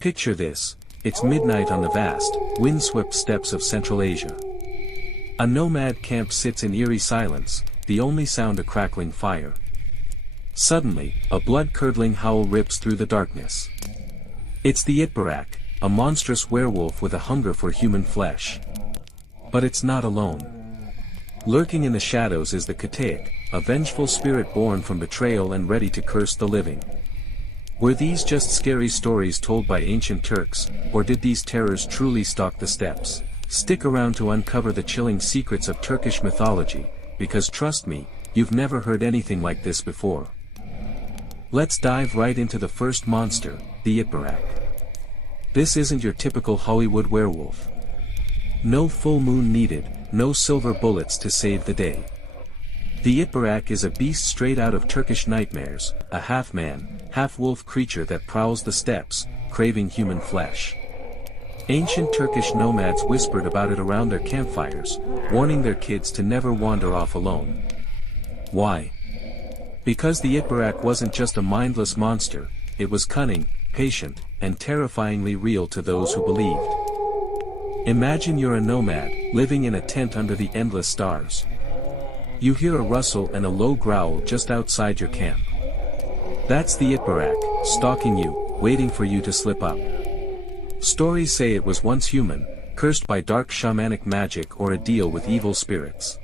Picture this, it's midnight on the vast, windswept steppes of Central Asia. A nomad camp sits in eerie silence, the only sound a crackling fire. Suddenly, a blood-curdling howl rips through the darkness. It's the Itbarak, a monstrous werewolf with a hunger for human flesh. But it's not alone. Lurking in the shadows is the Katayak, a vengeful spirit born from betrayal and ready to curse the living. Were these just scary stories told by ancient Turks, or did these terrors truly stalk the steppes? Stick around to uncover the chilling secrets of Turkish mythology, because trust me, you've never heard anything like this before. Let's dive right into the first monster, the Itbarak. This isn't your typical Hollywood werewolf. No full moon needed, no silver bullets to save the day. The Itbarak is a beast straight out of Turkish nightmares, a half-man, half-wolf creature that prowls the steppes, craving human flesh. Ancient Turkish nomads whispered about it around their campfires, warning their kids to never wander off alone. Why? Because the Itbarak wasn't just a mindless monster, it was cunning, patient, and terrifyingly real to those who believed. Imagine you're a nomad, living in a tent under the endless stars. You hear a rustle and a low growl just outside your camp. That's the Itbarak, stalking you, waiting for you to slip up. Stories say it was once human, cursed by dark shamanic magic or a deal with evil spirits.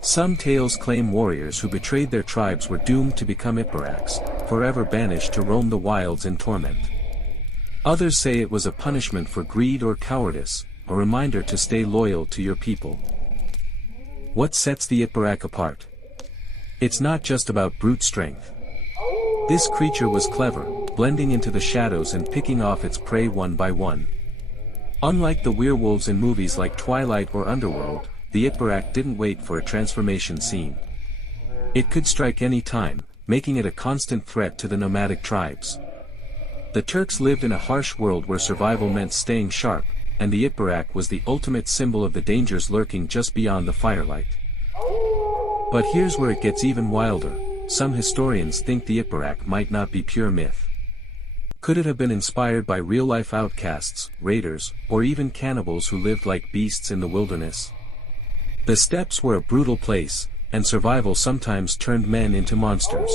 Some tales claim warriors who betrayed their tribes were doomed to become Itbaraks, forever banished to roam the wilds in torment. Others say it was a punishment for greed or cowardice, a reminder to stay loyal to your people. What sets the Itbarak apart? It's not just about brute strength. This creature was clever, blending into the shadows and picking off its prey one by one. Unlike the werewolves in movies like Twilight or Underworld, the Itbarak didn't wait for a transformation scene. It could strike any time, making it a constant threat to the nomadic tribes. The Turks lived in a harsh world where survival meant staying sharp, and the Itbarak was the ultimate symbol of the dangers lurking just beyond the firelight. But here's where it gets even wilder. Some historians think the Itbarak might not be pure myth. Could it have been inspired by real-life outcasts, raiders, or even cannibals who lived like beasts in the wilderness? The steppes were a brutal place, and survival sometimes turned men into monsters.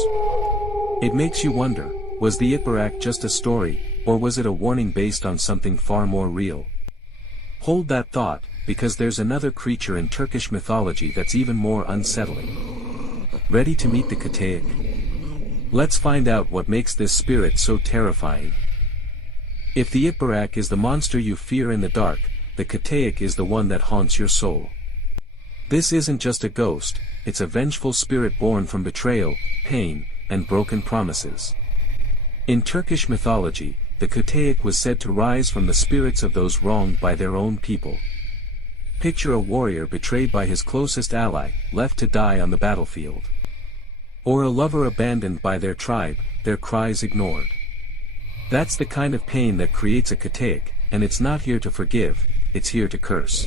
It makes you wonder, was the Itbarak just a story, or was it a warning based on something far more real? Hold that thought, because there's another creature in Turkish mythology that's even more unsettling. Ready to meet the Katayak? Let's find out what makes this spirit so terrifying. If the Itbarak is the monster you fear in the dark, the Katayak is the one that haunts your soul. This isn't just a ghost, it's a vengeful spirit born from betrayal, pain, and broken promises. In Turkish mythology, the Katayak was said to rise from the spirits of those wronged by their own people. Picture a warrior betrayed by his closest ally, left to die on the battlefield. Or a lover abandoned by their tribe, their cries ignored. That's the kind of pain that creates a Katayak, and it's not here to forgive, it's here to curse.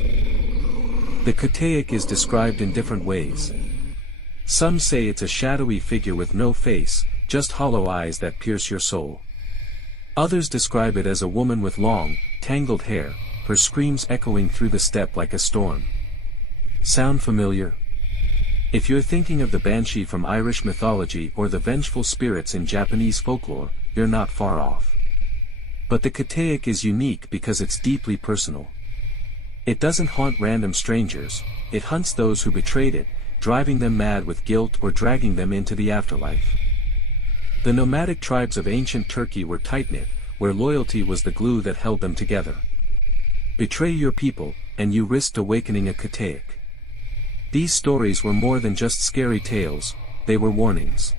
The Katayak is described in different ways. Some say it's a shadowy figure with no face, just hollow eyes that pierce your soul. Others describe it as a woman with long, tangled hair, her screams echoing through the steppe like a storm. Sound familiar? If you're thinking of the Banshee from Irish mythology or the vengeful spirits in Japanese folklore, you're not far off. But the Katayak is unique because it's deeply personal. It doesn't haunt random strangers, it hunts those who betrayed it, driving them mad with guilt or dragging them into the afterlife. The nomadic tribes of ancient Turkey were tight-knit, where loyalty was the glue that held them together. Betray your people, and you risked awakening a Katayak. These stories were more than just scary tales, they were warnings.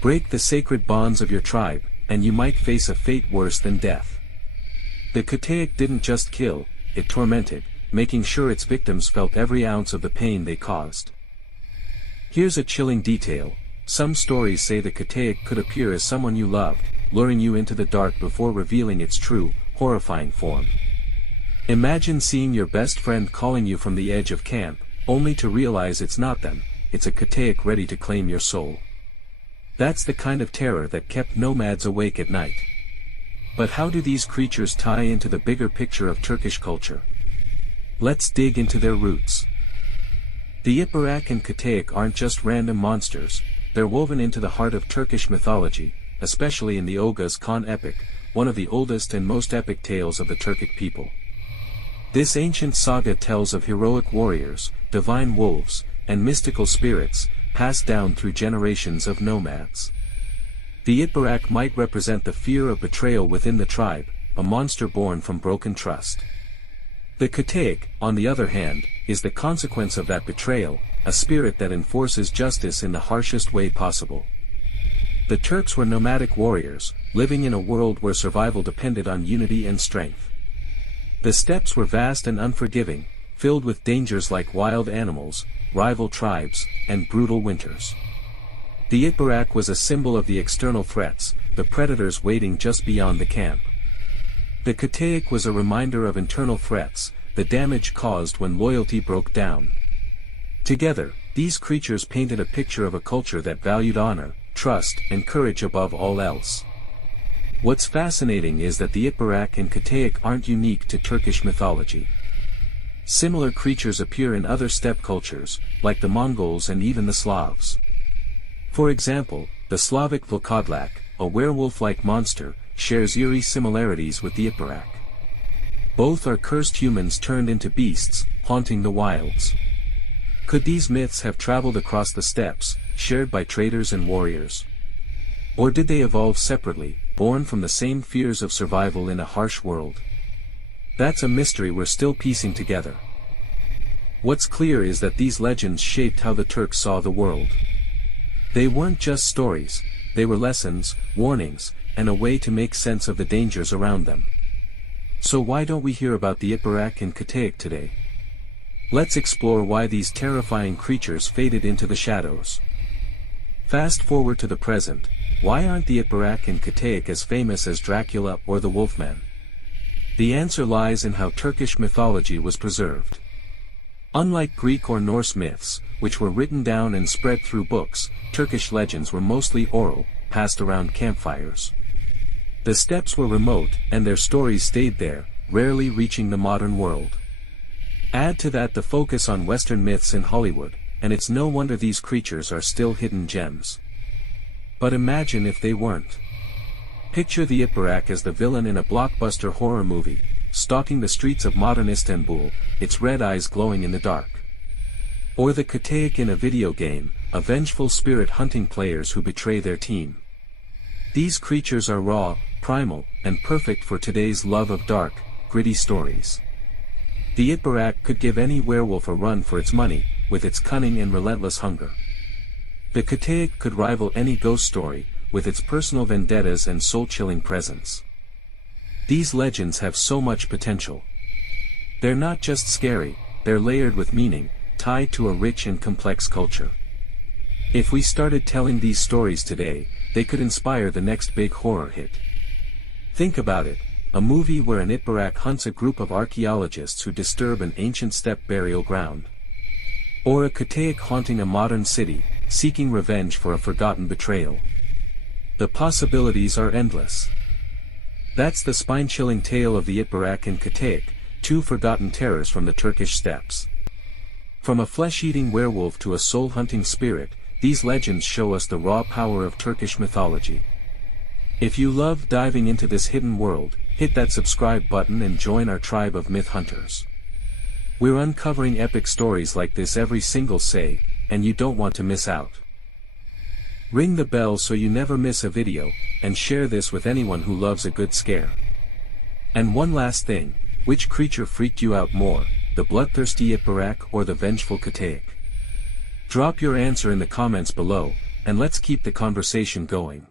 Break the sacred bonds of your tribe, and you might face a fate worse than death. The Katayak didn't just kill, it tormented, making sure its victims felt every ounce of the pain they caused. Here's a chilling detail. Some stories say the Katayak could appear as someone you loved, luring you into the dark before revealing its true, horrifying form. Imagine seeing your best friend calling you from the edge of camp, only to realize it's not them, it's a Katayak ready to claim your soul. That's the kind of terror that kept nomads awake at night. But how do these creatures tie into the bigger picture of Turkish culture? Let's dig into their roots. The Iperak and Katayak aren't just random monsters, they're woven into the heart of Turkish mythology, especially in the Oghuz Khan epic, one of the oldest and most epic tales of the Turkic people. This ancient saga tells of heroic warriors, divine wolves, and mystical spirits, passed down through generations of nomads. The Iperak might represent the fear of betrayal within the tribe, a monster born from broken trust. The Katayak, on the other hand, is the consequence of that betrayal, a spirit that enforces justice in the harshest way possible. The Turks were nomadic warriors, living in a world where survival depended on unity and strength. The steppes were vast and unforgiving, filled with dangers like wild animals, rival tribes, and brutal winters. The Iperak was a symbol of the external threats, the predators waiting just beyond the camp. The Katayak was a reminder of internal threats, the damage caused when loyalty broke down. Together, these creatures painted a picture of a culture that valued honor, trust, and courage above all else. What's fascinating is that the Iperak and Katayak aren't unique to Turkish mythology. Similar creatures appear in other steppe cultures, like the Mongols and even the Slavs. For example, the Slavic Volkodlak, a werewolf-like monster, shares eerie similarities with the Iperak. Both are cursed humans turned into beasts, haunting the wilds. Could these myths have traveled across the steppes, shared by traders and warriors? Or did they evolve separately, born from the same fears of survival in a harsh world? That's a mystery we're still piecing together. What's clear is that these legends shaped how the Turks saw the world. They weren't just stories, they were lessons, warnings, and a way to make sense of the dangers around them. So why don't we hear about the Iperak and Katayak today? Let's explore why these terrifying creatures faded into the shadows. Fast forward to the present, why aren't the Iperak and Katayak as famous as Dracula or the Wolfman? The answer lies in how Turkish mythology was preserved. Unlike Greek or Norse myths, which were written down and spread through books, Turkish legends were mostly oral, passed around campfires. The steppes were remote, and their stories stayed there, rarely reaching the modern world. Add to that the focus on Western myths in Hollywood, and it's no wonder these creatures are still hidden gems. But imagine if they weren't. Picture the Iperak as the villain in a blockbuster horror movie, stalking the streets of modern Istanbul, its red eyes glowing in the dark. Or the Katayak in a video game, a vengeful spirit hunting players who betray their team. These creatures are raw, primal, and perfect for today's love of dark, gritty stories. The Iperak could give any werewolf a run for its money, with its cunning and relentless hunger. The Katayak could rival any ghost story, with its personal vendettas and soul-chilling presence. These legends have so much potential. They're not just scary, they're layered with meaning, tied to a rich and complex culture. If we started telling these stories today, they could inspire the next big horror hit. Think about it, a movie where an Iperak hunts a group of archaeologists who disturb an ancient steppe burial ground. Or a Katayak haunting a modern city, seeking revenge for a forgotten betrayal. The possibilities are endless. That's the spine-chilling tale of the Iperak and Katayak, two forgotten terrors from the Turkish steppes. From a flesh-eating werewolf to a soul-hunting spirit, these legends show us the raw power of Turkish mythology. If you love diving into this hidden world, hit that subscribe button and join our tribe of myth hunters. We're uncovering epic stories like this every single day, and you don't want to miss out. Ring the bell so you never miss a video, and share this with anyone who loves a good scare. And one last thing, which creature freaked you out more, the bloodthirsty Iperak or the vengeful Katayak? Drop your answer in the comments below, and let's keep the conversation going.